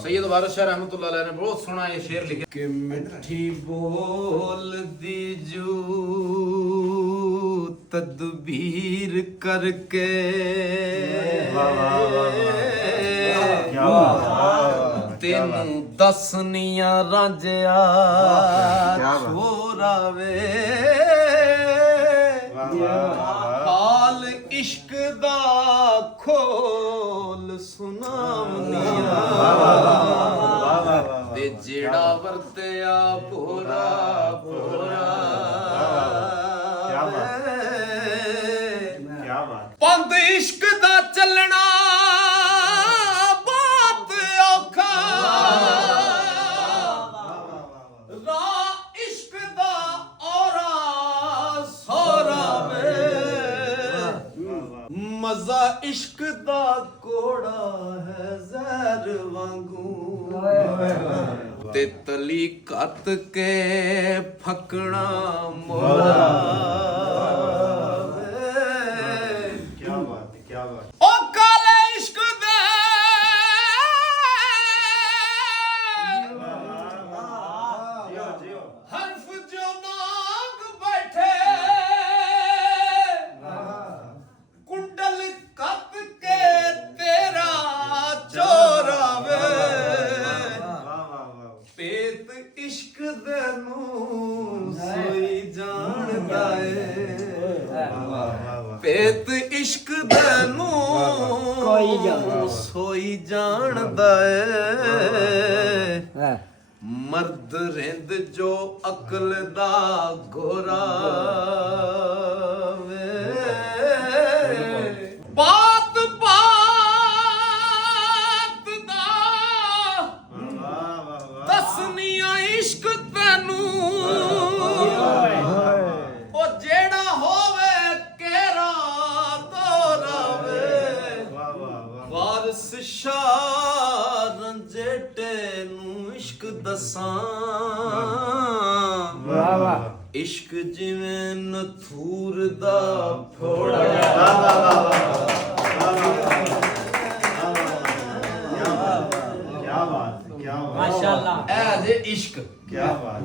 सैयद वारिस शाह रहमतुल्लाह अलैह ने बहुत सोहना ये शेर लिखे कि मिठी बोल दी जू तदबीर करके तेनू दसनिया रांझिया छोरा वे हाल इश्क दा खोल सुनावनिया ते जेड़ा वरतिया भोरा भोरा पंद इश्क दा चलना बात औखा राह इश्क दा औरा सोरा वे मजा इश्क दा कोड़ा है जहर वांगू ते तली कत के फकना मोरा ओ काले इश्क दे हर्फ जो नाग बैठे कुंडल कत के तेरा चोरावे पेत इश्क दे नू सोई जानदा है पेत इश्क दे नू सोई जानदा है मर्द रिंद जो अकल दा गोरा वे बात बात दा दसनिया इश्क तैनू ओ जेड़ा होवे केरा दोरावे वारिस शाह रंजेटे नू इश्क दसां इश्क जिवें नथूर दा फोड़ा माशाअल्लाह ऐ जे इश्क क्या बात।